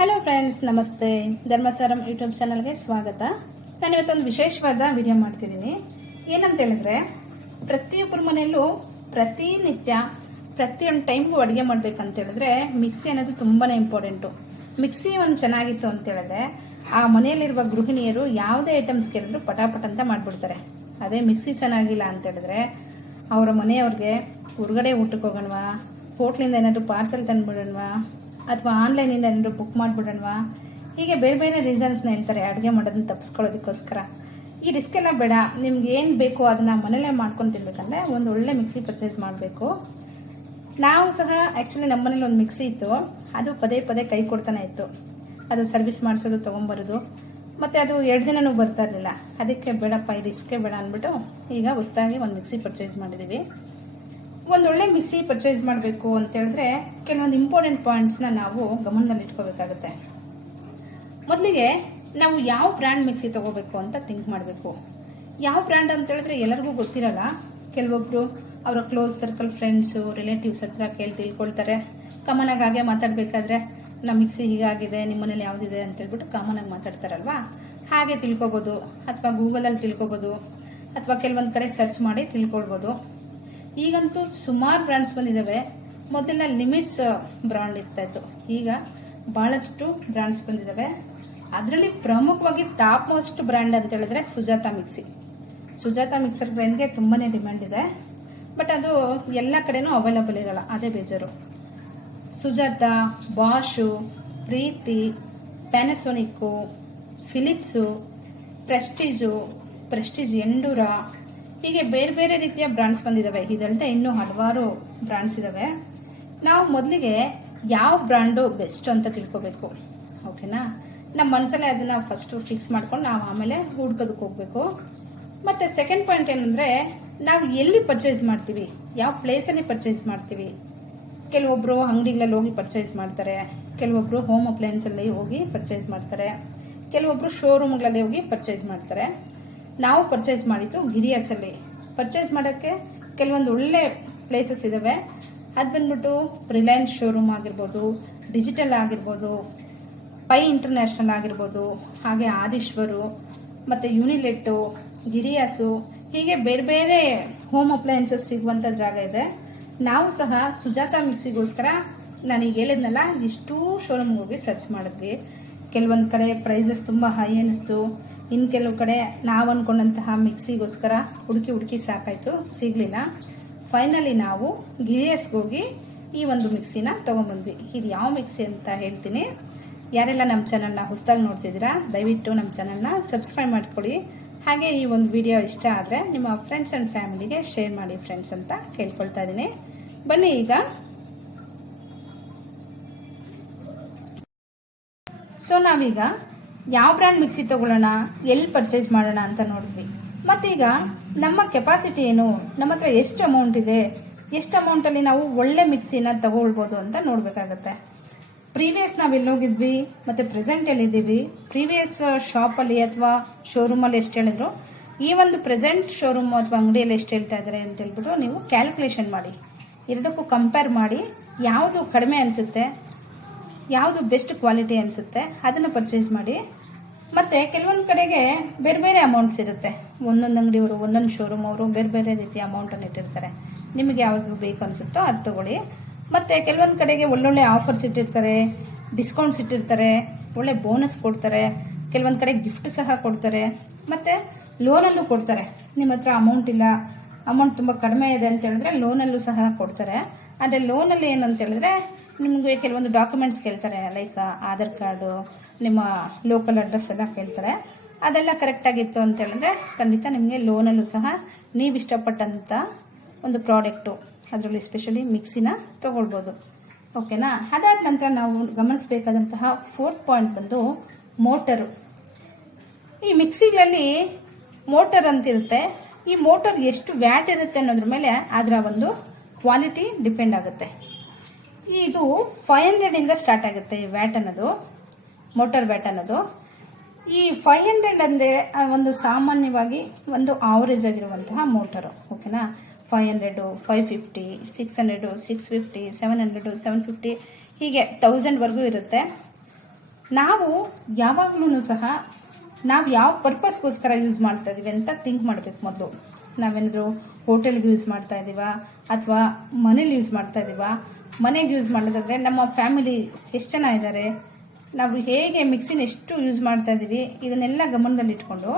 Hello friends, ನಮಸ್ತೆ. ಧರ್ಮಸಾರಂ YouTube ಚಾನಲ್ಗೆ ಸ್ವಾಗತ. ನಾನು ಇವತ್ತೊಂದು ವಿಶೇಷವಾದ ವಿಡಿಯೋ ಮಾಡ್ತಿದ್ದೀನಿ. ಏನಂತ ಹೇಳಿದ್ರೆ, ಪ್ರತಿಯೊಬ್ಬರ ಮನೆಯಲ್ಲೂ ಪ್ರತಿನಿತ್ಯ ಪ್ರತಿಯೊಂದು ಟೈಮ್ಗೂ ಅಡುಗೆ ಮಾಡ್ಬೇಕಂತ ಹೇಳಿದ್ರೆ ಮಿಕ್ಸಿ ಅನ್ನೋದು ತುಂಬಾನೇ ಇಂಪಾರ್ಟೆಂಟು. ಮಿಕ್ಸಿ ಒಂದು ಚೆನ್ನಾಗಿತ್ತು ಅಂತ ಹೇಳಿದ್ರೆ ಆ ಮನೆಯಲ್ಲಿರುವ ಗೃಹಿಣಿಯರು ಯಾವುದೇ ಐಟಮ್ಸ್ ಕೇಳಿದ್ರು ಪಟಾಪಟ್ ಅಂತ ಮಾಡ್ಬಿಡ್ತಾರೆ. ಅದೇ ಮಿಕ್ಸಿ ಚೆನ್ನಾಗಿಲ್ಲ ಅಂತ ಹೇಳಿದ್ರೆ ಅವರ ಮನೆಯವ್ರಿಗೆ ಹೊರಗಡೆ ಊಟಕ್ಕೆ ಹೋಗೋಣವಾ, ಹೋಟ್ಲಿಂದ ಏನಾದರೂ ಪಾರ್ಸೆಲ್ ತಂದ್ಬಿಡೋಣವಾ, ಅಥವಾ ಆನ್ಲೈನಿಂದ ಏನಾದರೂ ಬುಕ್ ಮಾಡಿಬಿಡೋಣವಾ, ಹೀಗೆ ಬೇರೆ ಬೇರೆ ರೀಸನ್ಸ್ನ ಹೇಳ್ತಾರೆ ಅಡುಗೆ ಮಾಡೋದನ್ನ ತಪ್ಪಿಸ್ಕೊಳ್ಳೋದಕ್ಕೋಸ್ಕರ. ಈ ರಿಸ್ಕ್ ಎಲ್ಲ ಬೇಡ. ನಿಮ್ಗೆ ಏನು ಬೇಕೋ ಅದನ್ನ ಮನೇಲೇ ಮಾಡ್ಕೊಂಡು ತಿನ್ಬೇಕಂದ್ರೆ ಒಂದು ಒಳ್ಳೆ ಮಿಕ್ಸಿ ಪರ್ಚೇಸ್ ಮಾಡಬೇಕು. ನಾವು ಸಹ ಆ್ಯಕ್ಚುಲಿ ನಮ್ಮ ಮನೇಲಿ ಒಂದು ಮಿಕ್ಸಿ ಇತ್ತು, ಅದು ಪದೇ ಪದೇ ಕೈ ಕೊಡ್ತಾನೆ ಇತ್ತು. ಅದು ಸರ್ವಿಸ್ ಮಾಡಿಸೋದು, ತೊಗೊಂಬರೋದು, ಮತ್ತು ಅದು 2 ದಿನನೂ ಬರ್ತಾ ಇರಲಿಲ್ಲ. ಅದಕ್ಕೆ ಬೇಡಪ್ಪ, ಈ ರಿಸ್ಕೇ ಬೇಡ ಅಂದ್ಬಿಟ್ಟು ಈಗ ಹೊಸದಾಗಿ ಒಂದು ಮಿಕ್ಸಿ ಪರ್ಚೇಸ್ ಮಾಡಿದ್ದೀವಿ. ಒಂದೊಳ್ಳೆ ಮಿಕ್ಸಿ ಪರ್ಚೇಸ್ ಮಾಡಬೇಕು ಅಂತ ಹೇಳಿದ್ರೆ ಕೆಲವೊಂದು ಇಂಪಾರ್ಟೆಂಟ್ ಪಾಯಿಂಟ್ಸ್ನ ನಾವು ಗಮನದಲ್ಲಿ ಇಟ್ಕೋಬೇಕಾಗುತ್ತೆ. ಮೊದಲಿಗೆ ನಾವು ಯಾವ ಬ್ರ್ಯಾಂಡ್ ಮಿಕ್ಸಿ ತಗೋಬೇಕು ಅಂತ ಥಿಂಕ್ ಮಾಡಬೇಕು. ಯಾವ ಬ್ರ್ಯಾಂಡ್ ಅಂತ ಹೇಳಿದ್ರೆ ಎಲ್ಲರಿಗೂ ಗೊತ್ತಿರಲ್ಲ. ಕೆಲವೊಬ್ರು ಅವರ ಕ್ಲೋಸ್ ಸರ್ಕಲ್ ಫ್ರೆಂಡ್ಸು, ರಿಲೇಟಿವ್ಸ್ ಹತ್ರ ಕೇಳಿ ತಿಳ್ಕೊಳ್ತಾರೆ. ಕಾಮನ್ ಆಗಿ ಹಾಗೆ ಮಾತಾಡಬೇಕಾದ್ರೆ ನಮ್ಮ ಮಿಕ್ಸಿ ಹೀಗಾಗಿದೆ, ನಿಮ್ಮ ಮನೇಲಿ ಯಾವುದಿದೆ ಅಂತ ಹೇಳ್ಬಿಟ್ಟು ಕಾಮನ್ ಆಗಿ ಮಾತಾಡ್ತಾರಲ್ವಾ, ಹಾಗೆ ತಿಳ್ಕೊಬೋದು. ಅಥವಾ ಗೂಗಲಲ್ಲಿ ತಿಳ್ಕೊಬೋದು, ಅಥವಾ ಕೆಲವೊಂದು ಕಡೆ ಸರ್ಚ್ ಮಾಡಿ ತಿಳ್ಕೊಳ್ಬೋದು. ಈಗಂತೂ ಸುಮಾರು ಬ್ರ್ಯಾಂಡ್ಸ್ ಬಂದಿದ್ದಾವೆ. ಮೊದಲ ಲಿಮಿಟ್ಸ್ ಬ್ರ್ಯಾಂಡ್ ಇರ್ತಾ ಇತ್ತು, ಈಗ ಬಹಳಷ್ಟು ಬ್ರ್ಯಾಂಡ್ಸ್ ಬಂದಿದ್ದಾವೆ. ಅದರಲ್ಲಿ ಪ್ರಮುಖವಾಗಿ ಟಾಪ್ ಮೋಸ್ಟ್ ಬ್ರ್ಯಾಂಡ್ ಅಂತ ಹೇಳಿದ್ರೆ ಸುಜಾತ ಮಿಕ್ಸಿ. ಸುಜಾತ ಮಿಕ್ಸರ್ ಬ್ರ್ಯಾಂಡ್ಗೆ ತುಂಬಾನೇ ಡಿಮ್ಯಾಂಡ್ ಇದೆ, ಬಟ್ ಅದು ಎಲ್ಲ ಕಡೆನೂ ಅವೈಲಬಲ್ ಇರಲ್ಲ, ಅದೇ ಬೇಜಾರು. ಸುಜಾತ, ಬಾಷು, ಪ್ರೀತಿ, ಪ್ಯಾನಸೋನಿಕ್ಕು, ಫಿಲಿಪ್ಸು, ಪ್ರೆಸ್ಟೀಜ್ ಎಂಡೂರ, ಹೀಗೆ ಬೇರೆ ಬೇರೆ ರೀತಿಯ ಬ್ರ್ಯಾಂಡ್ಸ್ ಬಂದಿದ್ದಾವೆ. ಇದಲ್ಲದೆ ಇನ್ನೂ ಹಲವಾರು ಬ್ರ್ಯಾಂಡ್ಸ್ ಇದಾವೆ. ನಾವು ಮೊದಲಿಗೆ ಯಾವ ಬ್ರ್ಯಾಂಡು ಬೆಸ್ಟ್ ಅಂತ ತಿಳ್ಕೋಬೇಕು, ಓಕೆನಾ. ನಮ್ಮ ಮನಸ್ಸಲ್ಲೇ ಅದನ್ನ ಫಸ್ಟ್ ಫಿಕ್ಸ್ ಮಾಡ್ಕೊಂಡು ನಾವು ಆಮೇಲೆ ಹುಡ್ಕೋದಕ್ಕೆ ಹೋಗ್ಬೇಕು. ಮತ್ತೆ ಸೆಕೆಂಡ್ ಪಾಯಿಂಟ್ ಏನಂದ್ರೆ, ನಾವು ಎಲ್ಲಿ ಪರ್ಚೇಸ್ ಮಾಡ್ತೀವಿ, ಯಾವ ಪ್ಲೇಸಲ್ಲಿ ಪರ್ಚೇಸ್ ಮಾಡ್ತೀವಿ. ಕೆಲವೊಬ್ರು ಅಂಗಡಿಗಳಲ್ಲಿ ಹೋಗಿ ಪರ್ಚೇಸ್ ಮಾಡ್ತಾರೆ, ಕೆಲವೊಬ್ರು ಹೋಮ್ ಅಪ್ಲಯನ್ಸ್ ಅಲ್ಲಿ ಹೋಗಿ ಪರ್ಚೇಸ್ ಮಾಡ್ತಾರೆ, ಕೆಲವೊಬ್ರು ಶೋರೂಮ್ಗಳಲ್ಲಿ ಹೋಗಿ ಪರ್ಚೇಸ್ ಮಾಡ್ತಾರೆ. ನಾವು ಪರ್ಚೇಸ್ ಮಾಡಿದ್ದು ಗಿರಿಯಾಸ್ ಅಲ್ಲಿ. ಪರ್ಚೇಸ್ ಮಾಡೋಕ್ಕೆ ಕೆಲವೊಂದು ಒಳ್ಳೆ ಪ್ಲೇಸಸ್ ಇದಾವೆ. ಅದು ಬಂದ್ಬಿಟ್ಟು ರಿಲಯನ್ಸ್ ಶೋರೂಮ್ ಆಗಿರ್ಬೋದು, ಡಿಜಿಟಲ್ ಆಗಿರ್ಬೋದು, ಪೈ ಇಂಟರ್ನ್ಯಾಷನಲ್ ಆಗಿರ್ಬೋದು, ಹಾಗೆ ಆದೀಶ್ವರು, ಮತ್ತು ಯೂನಿಲೆಟ್ಟು, ಗಿರಿಯಾಸು, ಹೀಗೆ ಬೇರೆ ಬೇರೆ ಹೋಮ್ ಅಪ್ಲಯನ್ಸಸ್ ಸಿಗುವಂಥ ಜಾಗ ಇದೆ. ನಾವು ಸಹ ಸುಜಾತ ಮಿಕ್ಸಿಗೋಸ್ಕರ ನಾನೀಗ ಹೇಳಿದ್ನಲ್ಲ, ಇಷ್ಟೂ ಶೋರೂಮ್ಗೆ ಹೋಗಿ ಸರ್ಚ್ ಮಾಡಿದ್ವಿ. ಕೆಲವೊಂದು ಕಡೆ ಪ್ರೈಸಸ್ ತುಂಬ ಹೈ ಅನ್ನಿಸ್ತು, ಇನ್ನು ಕೆಲವು ಕಡೆ ನಾವು ಅನ್ಕೊಂಡಂತಹ ಮಿಕ್ಸಿಗೋಸ್ಕರ ಹುಡುಕಿ ಸಾಕಾಯ್ತು, ಸಿಗ್ಲಿಲ್ಲ. ಫೈನಲಿ ನಾವು ಗಿರಿಯಸ್ಗೆ ಹೋಗಿ ಈ ಒಂದು ಮಿಕ್ಸಿನ ತಗೊಂಡ್ಬಂದ್ವಿ. ಇದು ಯಾವ ಮಿಕ್ಸಿ ಅಂತ ಹೇಳ್ತೀನಿ. ಯಾರೆಲ್ಲ ನಮ್ಮ ಚಾನಲ್ನ ಹೊಸದಾಗಿ ನೋಡ್ತಿದ್ದೀರಾ, ದಯವಿಟ್ಟು ನಮ್ಮ ಚಾನಲ್ನ ಸಬ್ಸ್ಕ್ರೈಬ್ ಮಾಡ್ಕೊಳ್ಳಿ. ಹಾಗೆ ಈ ಒಂದು ವಿಡಿಯೋ ಇಷ್ಟ ಆದರೆ ನಿಮ್ಮ ಫ್ರೆಂಡ್ಸ್ ಆ್ಯಂಡ್ ಫ್ಯಾಮಿಲಿಗೆ ಶೇರ್ ಮಾಡಿ ಫ್ರೆಂಡ್ಸ್ ಅಂತ ಕೇಳ್ಕೊಳ್ತಾ ಇದ್ದೀನಿ. ಬನ್ನಿ ಈಗ. ಸೊ ನಾವೀಗ ಯಾವ ಬ್ರ್ಯಾಂಡ್ ಮಿಕ್ಸಿ ತಗೊಳ್ಳೋಣ, ಎಲ್ಲಿ ಪರ್ಚೇಸ್ ಮಾಡೋಣ ಅಂತ ನೋಡಿದ್ವಿ. ಮತ್ತೀಗ ನಮ್ಮ ಕೆಪಾಸಿಟಿ ಏನು, ನಮ್ಮ ಹತ್ರ ಎಷ್ಟು ಅಮೌಂಟ್ ಇದೆ, ಎಷ್ಟು ಅಮೌಂಟಲ್ಲಿ ನಾವು ಒಳ್ಳೆ ಮಿಕ್ಸಿನ ತಗೊಳ್ಬೋದು ಅಂತ ನೋಡಬೇಕಾಗತ್ತೆ. ಪ್ರೀವಿಯಸ್ ನಾವು ಎಲ್ಲೋಗಿದ್ವಿ ಮತ್ತು ಪ್ರೆಸೆಂಟ್ ಎಲ್ಲಿದ್ದೀವಿ, ಪ್ರೀವಿಯಸ್ ಶಾಪಲ್ಲಿ ಅಥವಾ ಶೋರೂಮಲ್ಲಿ ಎಷ್ಟು ಹೇಳಿದ್ರು, ಈ ಒಂದು ಪ್ರೆಸೆಂಟ್ ಶೋರೂಮ್ ಅಥವಾ ಅಂಗಡಿಯಲ್ಲಿ ಎಷ್ಟು ಹೇಳ್ತಾ ಇದ್ದಾರೆ ಅಂತ ಹೇಳ್ಬಿಟ್ಟು ನೀವು ಕ್ಯಾಲ್ಕುಲೇಷನ್ ಮಾಡಿ, ಎರಡಕ್ಕೂ ಕಂಪೇರ್ ಮಾಡಿ ಯಾವುದು ಕಡಿಮೆ ಅನಿಸುತ್ತೆ, ಯಾವುದು ಬೆಸ್ಟ್ ಕ್ವಾಲಿಟಿ ಅನಿಸುತ್ತೆ ಅದನ್ನು ಪರ್ಚೇಸ್ ಮಾಡಿ. ಮತ್ತು ಕೆಲವೊಂದು ಕಡೆಗೆ ಬೇರೆ ಬೇರೆ ಅಮೌಂಟ್ಸ್ ಇರುತ್ತೆ. ಒಂದೊಂದು ಅಂಗಡಿಯವರು, ಒಂದೊಂದು ಶೋರೂಮ್ ಅವರು ಬೇರೆ ಬೇರೆ ರೀತಿಯ ಅಮೌಂಟನ್ನು ಇಟ್ಟಿರ್ತಾರೆ. ನಿಮಗೆ ಯಾವುದು ಬೇಕು ಅನಿಸುತ್ತೋ ಅದು ತಗೊಳ್ಳಿ. ಮತ್ತು ಕೆಲವೊಂದು ಕಡೆಗೆ ಒಳ್ಳೊಳ್ಳೆ ಆಫರ್ಸ್ ಇಟ್ಟಿರ್ತಾರೆ, ಡಿಸ್ಕೌಂಟ್ಸ್ ಇಟ್ಟಿರ್ತಾರೆ, ಒಳ್ಳೆ ಬೋನಸ್ ಕೊಡ್ತಾರೆ, ಕೆಲವೊಂದು ಕಡೆ ಗಿಫ್ಟ್ ಸಹ ಕೊಡ್ತಾರೆ, ಮತ್ತು ಲೋನಲ್ಲೂ ಕೊಡ್ತಾರೆ. ನಿಮ್ಮ ಹತ್ರ ಅಮೌಂಟ್ ಇಲ್ಲ, ಅಮೌಂಟ್ ತುಂಬ ಕಡಿಮೆ ಇದೆ ಅಂತ ಹೇಳಿದ್ರೆ ಲೋನಲ್ಲೂ ಸಹ ಕೊಡ್ತಾರೆ. ಆದರೆ ಲೋನಲ್ಲಿ ಏನಂತ ಹೇಳಿದ್ರೆ ನಿಮಗೆ ಕೆಲವೊಂದು ಡಾಕ್ಯುಮೆಂಟ್ಸ್ ಕೇಳ್ತಾರೆ, ಲೈಕ್ ಆಧಾರ್ ಕಾರ್ಡು, ನಿಮ್ಮ ಲೋಕಲ್ ಅಡ್ರೆಸ್ ಎಲ್ಲ ಕೇಳ್ತಾರೆ. ಅದೆಲ್ಲ ಕರೆಕ್ಟಾಗಿತ್ತು ಅಂತ ಹೇಳಿದ್ರೆ ಖಂಡಿತ ನಿಮಗೆ ಲೋನಲ್ಲೂ ಸಹ ನೀವು ಇಷ್ಟಪಟ್ಟಂಥ ಒಂದು ಪ್ರಾಡಕ್ಟು, ಅದರಲ್ಲಿ ಎಸ್ಪೆಷಲಿ ಮಿಕ್ಸಿನ ತಗೊಳ್ಬೋದು, ಓಕೆನಾ. ಅದಾದ ನಂತರ ನಾವು ಗಮನಿಸಬೇಕಾದಂತಹ 4th ಪಾಯಿಂಟ್ ಬಂದು ಮೋಟರು. ಈ ಮಿಕ್ಸಿಗಳಲ್ಲಿ ಮೋಟರ್ ಅಂತಿರುತ್ತೆ. ಈ ಮೋಟರ್ ಎಷ್ಟು ವ್ಯಾಟ್ ಇರುತ್ತೆ ಅನ್ನೋದ್ರ ಮೇಲೆ ಅದರ ಒಂದು ಕ್ವಾಲಿಟಿ ಡಿಪೆಂಡ್ ಆಗುತ್ತೆ. ಇದು 500 ಸ್ಟಾರ್ಟ್ ಆಗುತ್ತೆ ಈ ವ್ಯಾಟ್ ಅನ್ನೋದು, ಮೋಟರ್ ವ್ಯಾಟ್ ಅನ್ನೋದು. ಈ 500 ಅಂದರೆ ಒಂದು ಸಾಮಾನ್ಯವಾಗಿ ಒಂದು ಆವರೇಜ್ ಆಗಿರುವಂತಹ ಮೋಟರು, ಓಕೆನಾ. 500, 550, 600, 650, 700, 750 ಹೀಗೆ 1000 ವರೆಗೂ ಇರುತ್ತೆ. ನಾವು ಯಾವಾಗಲೂ ಸಹ ನಾವು ಯಾವ ಪರ್ಪಸ್ಗೋಸ್ಕರ ಯೂಸ್ ಮಾಡ್ತಾ ಇದೀವಿ ಅಂತ ಥಿಂಕ್ ಮಾಡಬೇಕು ಮೊದಲು. ನಾವೇನಾದರೂ ಹೋಟೆಲ್ಗೆ ಯೂಸ್ ಮಾಡ್ತಾ ಇದ್ದೀವಾ ಅಥವಾ ಮನೇಲಿ ಯೂಸ್ ಮಾಡ್ತಾ ಇದ್ದೀವಾ? ಮನೆಗೆ ಯೂಸ್ ಮಾಡೋದಾದ್ರೆ ನಮ್ಮ ಫ್ಯಾಮಿಲಿ ಎಷ್ಟು ಜನ ಇದ್ದಾರೆ, ನಾವು ಹೇಗೆ ಮಿಕ್ಸಿನ ಎಷ್ಟು ಯೂಸ್ ಮಾಡ್ತಾ ಇದ್ದೀವಿ ಇದನ್ನೆಲ್ಲ ಗಮನದಲ್ಲಿ ಇಟ್ಕೊಂಡು,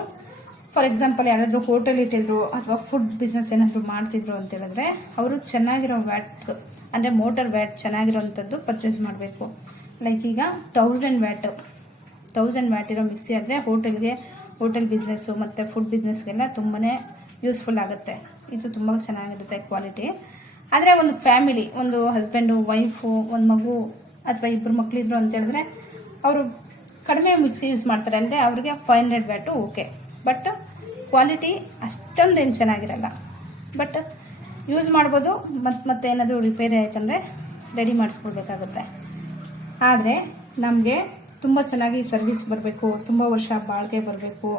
ಫಾರ್ ಎಕ್ಸಾಂಪಲ್ ಯಾರಾದರೂ ಹೋಟೆಲ್ ಇಟ್ಟಿದ್ರು ಅಥವಾ ಫುಡ್ ಬಿಸ್ನೆಸ್ ಏನಾದರೂ ಮಾಡ್ತಿದ್ರು ಅಂತ ಹೇಳಿದ್ರೆ ಅವರು ಚೆನ್ನಾಗಿರೋ ವ್ಯಾಟ್ ಅಂದರೆ ಮೋಟರ್ ವ್ಯಾಟ್ ಚೆನ್ನಾಗಿರೋವಂಥದ್ದು ಪರ್ಚೇಸ್ ಮಾಡಬೇಕು. ಲೈಕ್ ಈಗ 1000 ವ್ಯಾಟ್ ಇರೋ ಮಿಕ್ಸಿ ಆದರೆ ಹೋಟೆಲ್ ಬಿಸ್ನೆಸ್ಸು ಮತ್ತು ಫುಡ್ ಬಿಸ್ನೆಸ್ಗೆಲ್ಲ ತುಂಬಾ ಯೂಸ್ಫುಲ್ ಆಗುತ್ತೆ. ಇದು ತುಂಬ ಚೆನ್ನಾಗಿರುತ್ತೆ ಕ್ವಾಲಿಟಿ. ಆದರೆ ಒಂದು ಫ್ಯಾಮಿಲಿ, ಒಂದು ಹಸ್ಬೆಂಡು, ವೈಫು, ಒಂದು ಮಗು ಅಥವಾ ಇಬ್ಬರು ಮಕ್ಕಳಿದ್ರು ಅಂತ ಹೇಳಿದ್ರೆ ಅವರು ಕಡಿಮೆ ಮಿಕ್ಸಿ ಯೂಸ್ ಮಾಡ್ತಾರೆ ಅಂದರೆ ಅವ್ರಿಗೆ 500 ವ್ಯಾಟು ಓಕೆ. ಬಟ್ ಕ್ವಾಲಿಟಿ ಅಷ್ಟೊಂದೇನು ಚೆನ್ನಾಗಿರಲ್ಲ. ಬಟ್ ಯೂಸ್ ಮಾಡ್ಬೋದು. ಮತ್ತೆ ಏನಾದರೂ ರಿಪೇರಿ ಆಯ್ತಂದರೆ ರೆಡಿ ಮಾಡಿಸ್ಕೊಳ್ಬೇಕಾಗುತ್ತೆ. ಆದರೆ ನಮಗೆ ತುಂಬ ಚೆನ್ನಾಗಿ ಸರ್ವಿಸ್ ಬರಬೇಕು, ತುಂಬ ವರ್ಷ ಬಾಳಿಕೆ ಬರಬೇಕು,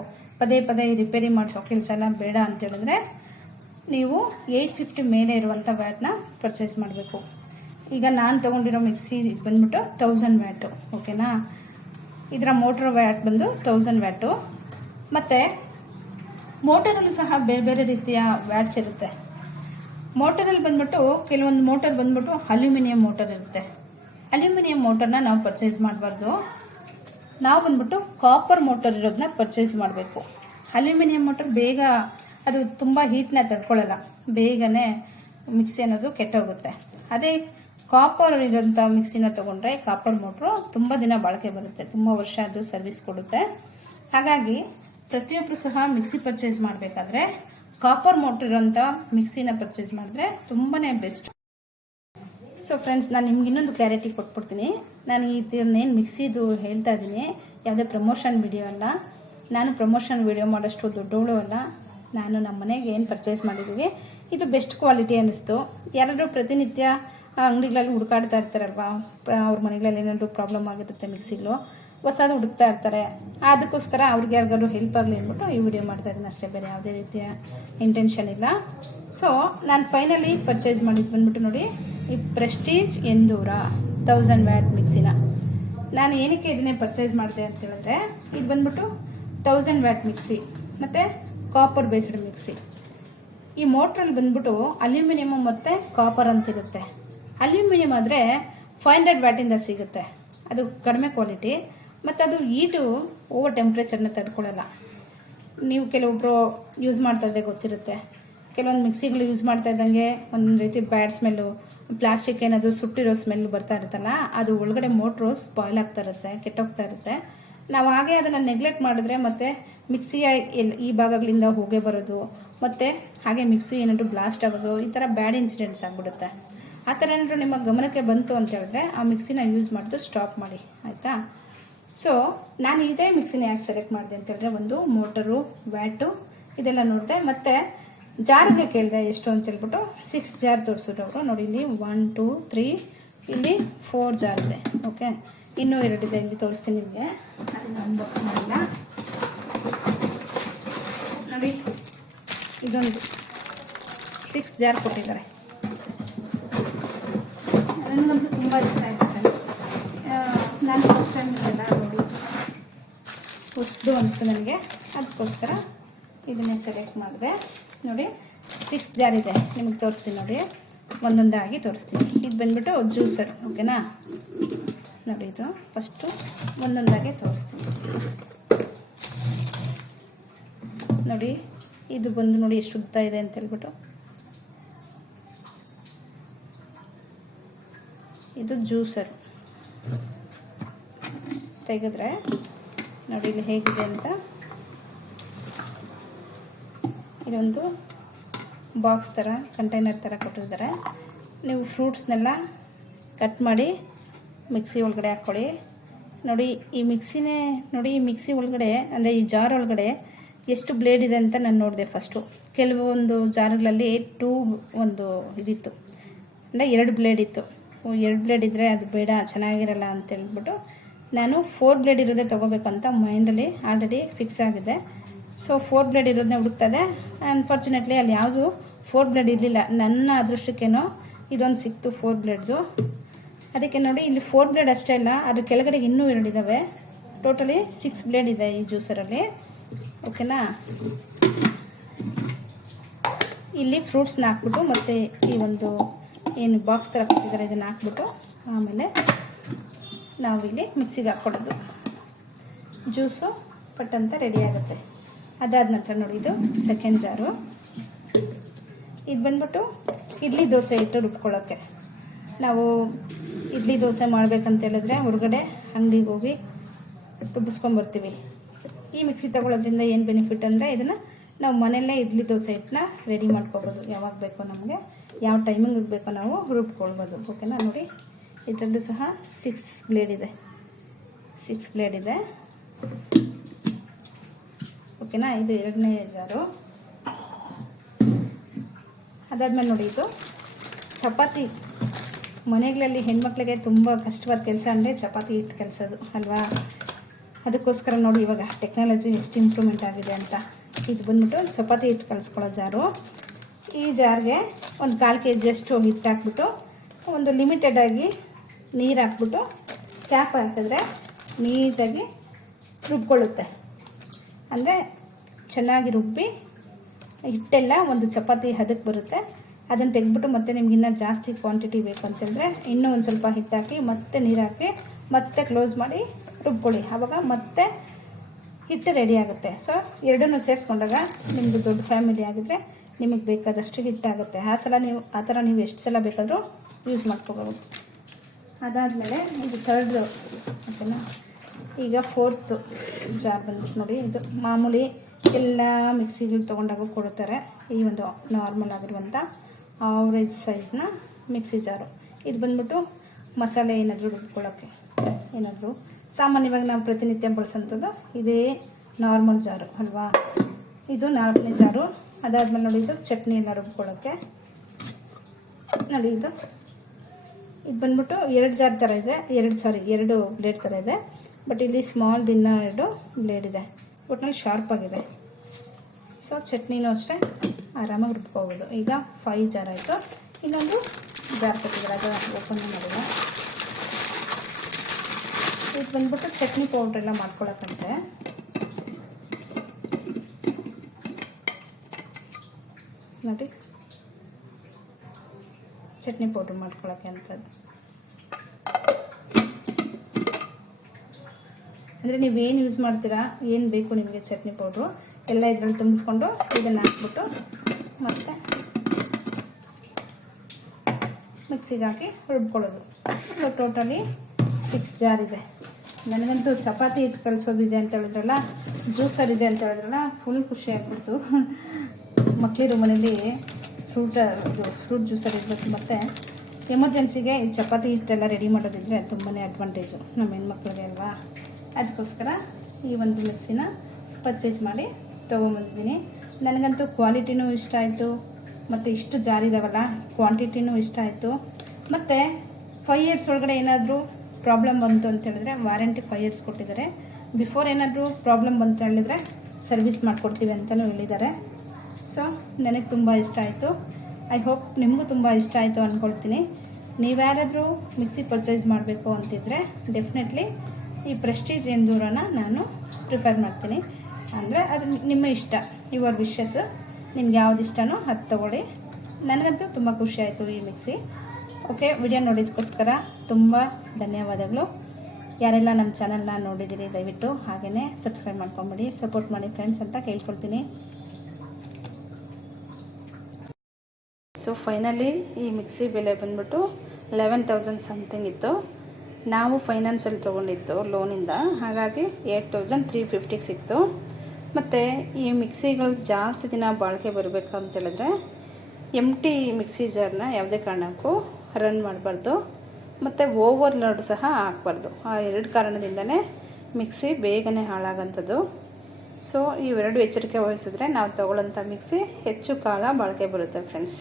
ಪದೇ ರಿಪೇರಿ ಮಾಡಿಸೋ ಕೆಲಸ ಎಲ್ಲ ಬೇಡ ಅಂತ ಹೇಳಿದ್ರೆ ನೀವು 850 ಮೇಲೆ ಇರುವಂಥ ವ್ಯಾಟ್ನ ಪರ್ಚೇಸ್ ಮಾಡಬೇಕು. ಈಗ ನಾನು ತೊಗೊಂಡಿರೋ ಮಿಕ್ಸಿ ಇದು ಬಂದ್ಬಿಟ್ಟು 1000 ವ್ಯಾಟು, ಓಕೆನಾ. ಇದರ ಮೋಟರ್ ವ್ಯಾಟ್ ಬಂದು 1000 ವ್ಯಾಟು. ಮತ್ತು ಮೋಟರಲ್ಲೂ ಸಹ ಬೇರೆ ಬೇರೆ ರೀತಿಯ ವ್ಯಾಟ್ಸ್ ಇರುತ್ತೆ. ಮೋಟರಲ್ಲಿ ಬಂದ್ಬಿಟ್ಟು ಕೆಲವೊಂದು ಮೋಟರ್ ಬಂದ್ಬಿಟ್ಟು ಅಲ್ಯೂಮಿನಿಯಂ ಮೋಟರ್ ಇರುತ್ತೆ. ಅಲ್ಯೂಮಿನಿಯಂ ಮೋಟರ್ನ ನಾವು ಪರ್ಚೇಸ್ ಮಾಡಬಾರ್ದು. ನಾವು ಬಂದ್ಬಿಟ್ಟು ಕಾಪರ್ ಮೋಟರ್ ಇರೋದನ್ನ ಪರ್ಚೇಸ್ ಮಾಡಬೇಕು. ಅಲ್ಯೂಮಿನಿಯಂ ಮೋಟರ್ ಬೇಗ ಅದು ತುಂಬ ಹೀಟ್ನ ತಡ್ಕೊಳ್ಳಲ್ಲ, ಬೇಗನೆ ಮಿಕ್ಸಿ ಅನ್ನೋದು ಕೆಟ್ಟೋಗುತ್ತೆ. ಅದೇ ಕಾಪರ್ ಇರೋಂಥ ಮಿಕ್ಸಿನ ತೊಗೊಂಡ್ರೆ ಕಾಪರ್ ಮೋಟ್ರು ತುಂಬ ದಿನ ಬಾಳಿಕೆ ಬರುತ್ತೆ, ತುಂಬ ವರ್ಷ ಅದು ಸರ್ವಿಸ್ ಕೊಡುತ್ತೆ. ಹಾಗಾಗಿ ಪ್ರತಿಯೊಬ್ಬರು ಸಹ ಮಿಕ್ಸಿ ಪರ್ಚೇಸ್ ಮಾಡಬೇಕಾದ್ರೆ ಕಾಪರ್ ಮೋಟ್ರ್ ಇರೋಂಥ ಮಿಕ್ಸಿನ ಪರ್ಚೇಸ್ ಮಾಡಿದ್ರೆ ತುಂಬಾ ಬೆಸ್ಟ್. ಸೊ ಫ್ರೆಂಡ್ಸ್, ನಾನು ನಿಮ್ಗೆ ಇನ್ನೊಂದು ಕ್ಲಾರಿಟಿ ಕೊಟ್ಬಿಡ್ತೀನಿ. ನಾನು ಇದನ್ನೇನು ಮಿಕ್ಸಿದು ಹೇಳ್ತಾ ಇದ್ದೀನಿ ಯಾವುದೇ ಪ್ರಮೋಷನ್ ವಿಡಿಯೋ ಅಲ್ಲ. ನಾನು ಪ್ರಮೋಷನ್ ವಿಡಿಯೋ ಮಾಡೋಷ್ಟು ದೊಡ್ಡವಳು ಅಲ್ಲ. ನಾನು ನಮ್ಮ ಮನೆಗೆ ಏನು ಪರ್ಚೇಸ್ ಮಾಡಿದ್ದೀವಿ ಇದು ಬೆಸ್ಟ್ ಕ್ವಾಲಿಟಿ ಅನ್ನಿಸ್ತು. ಯಾರಾದರೂ ಪ್ರತಿನಿತ್ಯ ಅಂಗಡಿಗಳಲ್ಲಿ ಹುಡುಕಾಡ್ತಾ ಇರ್ತಾರಲ್ವ, ಅವ್ರ ಮನೆಗಳಲ್ಲಿ ಏನಾದರೂ ಪ್ರಾಬ್ಲಮ್ ಆಗಿರುತ್ತೆ ಮಿಕ್ಸಿಲು, ಹೊಸದು ಹುಡುಕ್ತಾ ಇರ್ತಾರೆ. ಅದಕ್ಕೋಸ್ಕರ ಅವ್ರಿಗೆ ಯಾರಿಗಾದ್ರು ಹೆಲ್ಪ್ ಆಗಲಿ ಅಂದ್ಬಿಟ್ಟು ಈ ವಿಡಿಯೋ ಮಾಡ್ತಾ ಇದ್ದೀನಿ ಅಷ್ಟೇ, ಬೇರೆ ಯಾವುದೇ ರೀತಿಯ ಇಂಟೆನ್ಷನ್ ಇಲ್ಲ. ಸೊ ನಾನು ಫೈನಲಿ ಪರ್ಚೇಸ್ ಮಾಡಿದ್ದು ಬಂದ್ಬಿಟ್ಟು ನೋಡಿ, ಈ ಪ್ರೆಸ್ಟೀಜ್ 1000 ವ್ಯಾಟ್ ಮಿಕ್ಸಿನ. ನಾನು ಏನಕ್ಕೆ ಇದನ್ನೇ ಪರ್ಚೇಸ್ ಮಾಡಿದೆ ಅಂತ ಹೇಳಿದ್ರೆ, ಇದು ಬಂದ್ಬಿಟ್ಟು 1000 ವ್ಯಾಟ್ ಮಿಕ್ಸಿ ಮತ್ತು ಕಾಪರ್ ಬೇಸ್ಡ್ ಮಿಕ್ಸಿ. ಈ ಮೋಟ್ರಲ್ಲಿ ಬಂದ್ಬಿಟ್ಟು ಅಲ್ಯೂಮಿನಿಯಮ್ ಮತ್ತು ಕಾಪರ್ ಅಂತಿರುತ್ತೆ. ಅಲ್ಯೂಮಿನಿಯಂ ಆದರೆ 500 ವ್ಯಾಟಿಂದ ಸಿಗುತ್ತೆ, ಅದು ಕಡಿಮೆ ಕ್ವಾಲಿಟಿ ಮತ್ತು ಅದು ಹೀಟು ಓವರ್ ಟೆಂಪ್ರೇಚರ್ನ ತಡ್ಕೊಳ್ಳಲ್ಲ. ನೀವು ಕೆಲವೊಬ್ಬರು ಯೂಸ್ ಮಾಡ್ತಾ ಇದ್ರೆ ಗೊತ್ತಿರುತ್ತೆ, ಕೆಲವೊಂದು ಮಿಕ್ಸಿಗಳು ಯೂಸ್ ಮಾಡ್ತಾ ಇದ್ದಂಗೆ ಒಂದು ರೀತಿ ಬ್ಯಾಡ್ ಸ್ಮೆಲ್ಲು, ಪ್ಲಾಸ್ಟಿಕ್ ಏನಾದರೂ ಸುಟ್ಟಿರೋ ಸ್ಮೆಲ್ ಬರ್ತಾ ಇರುತ್ತಲ್ಲ, ಅದು ಒಳಗಡೆ ಮೋಟ್ರು ಸ್ಪಾಯ್ಲ್ ಆಗ್ತಾ ಇರುತ್ತೆ, ಕೆಟ್ಟೋಗ್ತಾ ಇರುತ್ತೆ. ನಾವು ಹಾಗೆ ಅದನ್ನು ನೆಗ್ಲೆಕ್ಟ್ ಮಾಡಿದ್ರೆ ಮತ್ತೆ ಮಿಕ್ಸಿಯ ಈ ಭಾಗಗಳಿಂದ ಹೊಗೆ ಬರೋದು, ಮತ್ತು ಹಾಗೆ ಮಿಕ್ಸಿ ಏನಾದರೂ ಬ್ಲಾಸ್ಟ್ ಆಗೋದು, ಈ ಥರ ಬ್ಯಾಡ್ ಇನ್ಸಿಡೆಂಟ್ಸ್ ಆಗಿಬಿಡುತ್ತೆ. ಆ ಥರ ಏನಾದರೂ ನಿಮ್ಮ ಗಮನಕ್ಕೆ ಬಂತು ಅಂತ ಹೇಳಿದ್ರೆ ಆ ಮಿಕ್ಸಿನ ಯೂಸ್ ಮಾಡಿದ್ದು ಸ್ಟಾಪ್ ಮಾಡಿ, ಆಯಿತಾ. ಸೊ ನಾನು ಇದೇ ಮಿಕ್ಸಿನ ಯಾಕೆ ಸೆಲೆಕ್ಟ್ ಮಾಡಿದೆ ಅಂತ ಹೇಳಿದ್ರೆ, ಒಂದು ಮೋಟರು, ವ್ಯಾಟು ಇದೆಲ್ಲ ನೋಡಿದೆ, ಮತ್ತು ಜಾರ್ಗೆ ಕೇಳಿದೆ ಎಷ್ಟು ಅಂತ ಹೇಳ್ಬಿಟ್ಟು 6 ಜಾರ್ ತೋರಿಸಿದವರು. ನೋಡಿ ಇಲ್ಲಿ 1 2 3 ಇಲ್ಲಿ 4 ಜಾರ್ ಇದೆ, ಓಕೆ. ಇನ್ನೂ 2 ಇದೆ, ಇಲ್ಲಿ ತೋರಿಸ್ತೀನಿ ನಿಮಗೆ, ಅದನ್ನು ಅನ್ಬಾಕ್ಸ್ ಮಾಡಿಲ್ಲ. ನೋಡಿ ಇದೊಂದು 6 ಜಾರ್ ಕೊಟ್ಟಿದ್ದಾರೆ. ನನಗಂತೂ ತುಂಬ ಇಷ್ಟ ಆಯಿತು. ನಾನು ಫಸ್ಟ್ ಟೈಮ್ ಎಲ್ಲ ನೋಡಿ ಹೊಸದು ಅನಿಸ್ತು ನನಗೆ, ಅದಕ್ಕೋಸ್ಕರ ಇದನ್ನೇ ಸೆಲೆಕ್ಟ್ ಮಾಡಿದೆ. ನೋಡಿ 6 ಜಾರ್ ಇದೆ, ನಿಮಗೆ ತೋರಿಸ್ತೀನಿ ನೋಡಿ, ಒಂದೊಂದಾಗಿ ತೋರಿಸ್ತೀನಿ. ಇದು ಬಂದ್ಬಿಟ್ಟು ಜ್ಯೂಸರ್, ಓಕೆನಾ. ನೋಡಿ ಇದು ಫಸ್ಟು ಒಂದೊಂದಾಗೆ ತೋರಿಸ್ತೀನಿ. ನೋಡಿ ಇದು ಬಂದು ನೋಡಿ ಎಷ್ಟು ಉದ್ದ ಇದೆ ಅಂತ ಹೇಳ್ಬಿಟ್ಟು, ಇದು ಜ್ಯೂಸರ್. ತೆಗೆದ್ರೆ ನೋಡಿ ಇಲ್ಲಿ ಹೇಗಿದೆ ಅಂತ. ಇದೊಂದು ಬಾಕ್ಸ್ ಥರ, ಕಂಟೈನರ್ ಥರ ಕೊಟ್ಟಿದ್ದಾರೆ. ನೀವು ಫ್ರೂಟ್ಸ್ನೆಲ್ಲ ಕಟ್ ಮಾಡಿ ಮಿಕ್ಸಿ ಒಳಗಡೆ ಹಾಕ್ಕೊಳ್ಳಿ. ನೋಡಿ ಈ ಮಿಕ್ಸಿನೇ ನೋಡಿ, ಈ ಮಿಕ್ಸಿ ಒಳಗಡೆ ಅಂದರೆ ಈ ಜಾರ್ ಒಳಗಡೆ ಎಷ್ಟು ಬ್ಲೇಡ್ ಇದೆ ಅಂತ ನಾನು ನೋಡಿದೆ ಫಸ್ಟು. ಕೆಲವೊಂದು ಜಾರ್ಗಳಲ್ಲಿ 2 ಒಂದು ಇದಿತ್ತು, ಅಂದರೆ 2 ಬ್ಲೇಡ್ ಇತ್ತು. 2 ಬ್ಲೇಡ್ ಇದ್ದರೆ ಅದು ಬೇಡ, ಚೆನ್ನಾಗಿರಲ್ಲ ಅಂತ ಹೇಳ್ಬಿಟ್ಟು ನಾನು 4 ಬ್ಲೇಡ್ ಇರೋದೇ ತೊಗೋಬೇಕಂತ ಮೈಂಡಲ್ಲಿ ಆಲ್ರೆಡಿ ಫಿಕ್ಸ್ ಆಗಿದೆ. ಸೊ 4 ಬ್ಲೇಡ್ ಇರೋದನ್ನೇ ಹುಡುಕ್ತದೆ. ಅನ್ಫಾರ್ಚುನೇಟ್ಲಿ ಅಲ್ಲಿ ಯಾವುದು 4 ಬ್ಲೇಡ್ ಇರಲಿಲ್ಲ. ನನ್ನ ಅದೃಷ್ಟಕ್ಕೇನೋ ಇದೊಂದು ಸಿಕ್ತು 4 ಬ್ಲೇಡ್ದು. ಅದಕ್ಕೆ ನೋಡಿ ಇಲ್ಲಿ 4 ಬ್ಲೇಡ್ ಅಷ್ಟೇ ಅಲ್ಲ, ಅದ್ರ ಕೆಳಗಡೆ ಇನ್ನೂ 2 ಇದ್ದಾವೆ. ಟೋಟಲಿ 6 ಬ್ಲೇಡ್ ಇದೆ ಈ ಜ್ಯೂಸರಲ್ಲಿ. ಓಕೆನಾ, ಇಲ್ಲಿ ಫ್ರೂಟ್ಸ್ನ ಹಾಕ್ಬಿಟ್ಟು ಮತ್ತು ಈ ಒಂದು ಏನು ಬಾಕ್ಸ್ ಥರ ಕೊಟ್ಟಿದ್ದಾರೆ ಇದನ್ನು ಹಾಕ್ಬಿಟ್ಟು ಆಮೇಲೆ ನಾವಿಲ್ಲಿ ಮಿಕ್ಸಿಗೆ ಹಾಕ್ಕೊಡೋದು. ಜ್ಯೂಸು ಪಟ್ಟಂತ ರೆಡಿ ಆಗುತ್ತೆ. ಅದಾದ ನಂತರ ನೋಡಿ, ಇದು ಸೆಕೆಂಡ್ ಜಾರು. ಇದು ಬಂದ್ಬಿಟ್ಟು ಇಡ್ಲಿ ದೋಸೆ ಇಟ್ಟು ರುಬ್ಕೊಳ್ಳೋಕ್ಕೆ. ನಾವು ಇಡ್ಲಿ ದೋಸೆ ಮಾಡ್ಬೇಕಂತ ಹೇಳಿದ್ರೆ ಹೊರಗಡೆ ಅಂಗಡಿಗೆ ಹೋಗಿ ರುಬ್ಬಿಸ್ಕೊಂಬರ್ತೀವಿ. ಈ ಮಿಕ್ಸಿ ತಗೊಳ್ಳೋದ್ರಿಂದ ಏನು ಬೆನಿಫಿಟ್ ಅಂದರೆ ಇದನ್ನು ನಾವು ಮನೆಯಲ್ಲೇ ಇಡ್ಲಿ ದೋಸೆ ಹಿಟ್ಟನ್ನ ರೆಡಿ ಮಾಡ್ಕೊಬೋದು. ಯಾವಾಗ ಬೇಕೋ ನಮಗೆ, ಯಾವ ಟೈಮಿಂಗಿಗೆ ಬೇಕೋ ನಾವು ರುಬ್ಕೊಳ್ಬೋದು. ಓಕೆನಾ, ನೋಡಿ ಇದರಲ್ಲೂ ಸಹ 6 ಬ್ಲೇಡ್ ಇದೆ. 6 ಬ್ಲೇಡ್ ಇದೆ. ಓಕೆನಾ, ಇದು ಎರಡನೇ ಜಾರು. ಅದಾದ್ಮೇಲೆ ನೋಡಿ, ಇದು ಚಪಾತಿ. ಮನೆಗಳಲ್ಲಿ ಹೆಣ್ಮಕ್ಳಿಗೆ ತುಂಬ ಕಷ್ಟವಾದ ಕೆಲಸ ಅಂದರೆ ಚಪಾತಿ ಹಿಟ್ಟು ಕಲಿಸೋದು ಅಲ್ವಾ. ಅದಕ್ಕೋಸ್ಕರ ನೋಡಿ ಇವಾಗ ಟೆಕ್ನಾಲಜಿ ಎಷ್ಟು ಇಂಪ್ರೂವ್ಮೆಂಟ್ ಆಗಿದೆ ಅಂತ. ಇದು ಬಂದ್ಬಿಟ್ಟು ಚಪಾತಿ ಹಿಟ್ಟು ಕಲಿಸ್ಕೊಳ್ಳೋ ಜಾರು. ಈ ಜಾರ್ಗೆ ಒಂದು 1/4 kg ಅಷ್ಟು ಹಿಟ್ಟು ಹಾಕ್ಬಿಟ್ಟು ಒಂದು ಲಿಮಿಟೆಡಾಗಿ ನೀರು ಹಾಕ್ಬಿಟ್ಟು ಕ್ಯಾಪ್ ಹಾಕಿದ್ರೆ ನೀಟಾಗಿ ರುಬ್ಕೊಳ್ಳುತ್ತೆ. ಅಂದರೆ ಚೆನ್ನಾಗಿ ರುಬ್ಬಿ ಹಿಟ್ಟೆಲ್ಲ ಒಂದು ಚಪಾತಿ ಹದಕ್ಕೆ ಬರುತ್ತೆ. ಅದನ್ನು ತೆಗೆದ್ಬಿಟ್ಟು ಮತ್ತೆ ನಿಮ್ಗೆ ಇನ್ನೂ ಜಾಸ್ತಿ ಕ್ವಾಂಟಿಟಿ ಬೇಕು ಅಂತಂದರೆ ಇನ್ನೂ ಒಂದು ಸ್ವಲ್ಪ ಹಿಟ್ಟು ಹಾಕಿ ಮತ್ತೆ ನೀರು ಹಾಕಿ ಮತ್ತೆ ಕ್ಲೋಸ್ ಮಾಡಿ ರುಬ್ಕೊಳ್ಳಿ. ಆವಾಗ ಮತ್ತೆ ಹಿಟ್ಟು ರೆಡಿ ಆಗುತ್ತೆ. ಸೊ ಎರಡನ್ನೂ ಸೇರಿಸ್ಕೊಂಡಾಗ ನಿಮ್ಮದು ದೊಡ್ಡ ಫ್ಯಾಮಿಲಿ ಆಗಿದ್ರೆ ನಿಮಗೆ ಬೇಕಾದಷ್ಟು ಹಿಟ್ಟಾಗುತ್ತೆ. ಆ ಥರ ನೀವು ಎಷ್ಟು ಸಲ ಬೇಕಾದರೂ ಯೂಸ್ ಮಾಡ್ಕೋಬೋದು. ಅದಾದಮೇಲೆ ಇದು ಥರ್ಡ್. ಓಕೆನಾ, ಈಗ 4th ಜಾರ್ ಬಂದ್ಬಿಟ್ಟು ನೋಡಿ, ಇದು ಮಾಮೂಲಿ ಎಲ್ಲ ಮಿಕ್ಸಿಗಳು ತೊಗೊಂಡಾಗ ಕೊಡ್ತಾರೆ. ಈ ಒಂದು ನಾರ್ಮಲ್ ಆಗಿರುವಂಥ ಆವ್ರೇಜ್ ಸೈಜ್ನ ಮಿಕ್ಸಿ ಜಾರು. ಇದು ಬಂದ್ಬಿಟ್ಟು ಮಸಾಲೆ ಏನಾದರೂ ರುಬ್ಕೊಳ್ಳೋಕ್ಕೆ, ಏನಾದರೂ ಸಾಮಾನ್ಯವಾಗಿ ನಾವು ಪ್ರತಿನಿತ್ಯ ಬಳಸೋಂಥದ್ದು ಇದೇ ನಾರ್ಮಲ್ ಜಾರು ಅಲ್ವಾ. ಇದು 4ನೇ ಜಾರು. ಅದಾದಮೇಲೆ ನೋಡಿ, ಇದು ಚಟ್ನಿ ಎಲ್ಲ ರುಬ್ಕೊಳ್ಳೋಕ್ಕೆ. ನೋಡಿ, ಇದು ಬಂದ್ಬಿಟ್ಟು 2 ಜಾರ್ ಥರ ಇದೆ. 2 ಬ್ಲೇಡ್ ಥರ ಇದೆ. ಬಟ್ ಇಲ್ಲಿ ಸ್ಮಾಲ್ ದಿನ 2 ಬ್ಲೇಡ್ ಇದೆ. ಒಟ್ಟಿನಲ್ಲಿ ಶಾರ್ಪ್ ಆಗಿದೆ. ಸೊ ಚಟ್ನಿನೂ ಅಷ್ಟೇ ಆರಾಮಾಗಿ ರುಬ್ಕೋಬೋದು. ಈಗ 5 ಜಾರ್ ಆಯಿತು. ಇನ್ನೊಂದು ಜಾರ್ ಕೊಟ್ಟಿದ್ದಾರೆ, ಅದು ಓಪನ್ ಮಾಡಿಲ್ಲ. ಇದು ಬಂದ್ಬಿಟ್ಟು ಚಟ್ನಿ ಪೌಡ್ರೆಲ್ಲ ಮಾಡ್ಕೊಳಕ್ಕಂತೆ. ನೋಡಿ, ಚಟ್ನಿ ಪೌಡ್ರ್ ಮಾಡ್ಕೊಳ್ಳೋಕ್ಕೆ ಅಂಥದ್ದು. ಅಂದರೆ ನೀವೇನು ಯೂಸ್ ಮಾಡ್ತೀರಾ, ಏನು ಬೇಕು ನಿಮಗೆ ಚಟ್ನಿ ಪೌಡ್ರು ಎಲ್ಲ ಇದರಲ್ಲಿ ತುಂಬಿಸ್ಕೊಂಡು ಇದನ್ನು ಹಾಕ್ಬಿಟ್ಟು ಮತ್ತೆ ಮಿಕ್ಸಿಗೆ ಹಾಕಿ ರುಬ್ಕೊಳ್ಳೋದು. ಸೊ ಟೋಟಲಿ 6 ಜಾರ್ ಇದೆ. ನನಗಂತೂ ಚಪಾತಿ ಹಿಟ್ಟು ಕಲಿಸೋದಿದೆ ಅಂತ ಹೇಳಿದ್ರಲ್ಲ, ಜ್ಯೂಸರ್ ಇದೆ ಅಂತ ಹೇಳಿದ್ರಲ್ಲ, ಫುಲ್ ಖುಷಿ ಆಗ್ಬಿಡ್ತು. ಮಕ್ಕಳಿರೋ ಮನೇಲಿ ಫ್ರೂಟ್ ಜ್ಯೂಸರ್ ಇರಬೇಕು. ಮತ್ತು ಎಮರ್ಜೆನ್ಸಿಗೆ ಈ ಚಪಾತಿ ಹಿಟ್ಟೆಲ್ಲ ರೆಡಿ ಮಾಡೋದಿದ್ರೆ ತುಂಬಾ ಅಡ್ವಾಂಟೇಜು ನಮ್ಮ ಹೆಣ್ಮಕ್ಳಿಗೆ ಅಲ್ವಾ. ಅದಕ್ಕೋಸ್ಕರ ಈ ಒಂದು ಮಿಕ್ಸಿನ ಪರ್ಚೇಸ್ ಮಾಡಿ ತೊಗೊಂಬಂದಿದ್ದೀನಿ. ನನಗಂತೂ ಕ್ವಾಲಿಟಿನೂ ಇಷ್ಟ ಆಯಿತು, ಮತ್ತು ಇಷ್ಟು ಜಾರಿದಾವಲ್ಲ ಕ್ವಾಂಟಿಟಿನೂ ಇಷ್ಟ ಆಯಿತು. ಮತ್ತು 5 years ಒಳಗಡೆ ಏನಾದರೂ ಪ್ರಾಬ್ಲಮ್ ಬಂತು ಅಂತ ಹೇಳಿದ್ರೆ ವಾರಂಟಿ 5 years ಕೊಟ್ಟಿದ್ದಾರೆ. ಬಿಫೋರ್ ಏನಾದರೂ ಪ್ರಾಬ್ಲಮ್ ಬಂತು ಹೇಳಿದ್ರೆ ಸರ್ವಿಸ್ ಮಾಡಿಕೊಡ್ತೀವಿ ಅಂತಲೂ ಹೇಳಿದ್ದಾರೆ. ಸೊ ನನಗೆ ತುಂಬ ಇಷ್ಟ ಆಯಿತು. ಐ ಹೋಪ್ ನಿಮಗೂ ತುಂಬ ಇಷ್ಟ ಆಯಿತು ಅಂದ್ಕೊಳ್ತೀನಿ. ನೀವ್ಯಾರಾದರೂ ಮಿಕ್ಸಿ ಪರ್ಚೇಸ್ ಮಾಡಬೇಕು ಅಂತಿದ್ರೆ ಡೆಫಿನೆಟ್ಲಿ ಈ ಪ್ರೆಸ್ಟೀಜ್ ಎಂದೂರನ್ನು ನಾನು ಪ್ರಿಫರ್ ಮಾಡ್ತೀನಿ. ಅಂದರೆ ಅದು ನಿಮ್ಮ ಇಷ್ಟ, ಯುವರ್ ವಿಶಸ್. ನಿಮ್ಗೆ ಯಾವ್ದು ಇಷ್ಟನೋ ಅದು ತೊಗೊಳ್ಳಿ. ನನಗಂತೂ ತುಂಬ ಖುಷಿ ಆಯಿತು ಈ ಮಿಕ್ಸಿ. ಓಕೆ, ವಿಡಿಯೋ ನೋಡಿದ್ದಕ್ಕೋಸ್ಕರ ತುಂಬ ಧನ್ಯವಾದಗಳು. ಯಾರೆಲ್ಲ ನಮ್ಮ ಚಾನಲ್ನ ನೋಡಿದ್ದೀರಿ ದಯವಿಟ್ಟು ಹಾಗೆಯೇ ಸಬ್ಸ್ಕ್ರೈಬ್ ಮಾಡ್ಕೊಂಬಿಡಿ, ಸಪೋರ್ಟ್ ಮಾಡಿ ಫ್ರೆಂಡ್ಸ್ ಅಂತ ಕೇಳ್ಕೊಳ್ತೀನಿ. ಸೊ ಫೈನಲಿ ಈ ಮಿಕ್ಸಿ ಬೆಲೆ ಬಂದ್ಬಿಟ್ಟು 11,000 ಸಮಥಿಂಗ್ ಇತ್ತು. ನಾವು ಫೈನಾನ್ಸಲ್ಲಿ ತೊಗೊಂಡಿದ್ದು ಲೋನಿಂದ, ಹಾಗಾಗಿ 8,350 ಸಿಕ್ತು. ಮತ್ತು ಈ ಮಿಕ್ಸಿಗಳು ಜಾಸ್ತಿ ದಿನ ಬಾಳಿಕೆ ಬರಬೇಕು ಅಂತೇಳಿದ್ರೆ ಎಂಟಿ ಮಿಕ್ಸಿ ಜಾರ್ನ ಯಾವುದೇ ಕಾರಣಕ್ಕೂ ರನ್ ಮಾಡಬಾರ್ದು, ಮತ್ತು ಓವರ್ಲೋಡ್ ಸಹ ಹಾಕಬಾರ್ದು. ಆ 2 ಕಾರಣದಿಂದನೇ ಮಿಕ್ಸಿ ಬೇಗನೆ ಹಾಳಾಗೋಂಥದ್ದು. ಸೊ ಇವೆರಡು ಎಚ್ಚರಿಕೆ ವಹಿಸಿದ್ರೆ ನಾವು ತೊಗೊಳ್ಳೋಂಥ ಮಿಕ್ಸಿ ಹೆಚ್ಚು ಕಾಲ ಬಾಳಿಕೆ ಬರುತ್ತೆ ಫ್ರೆಂಡ್ಸ್.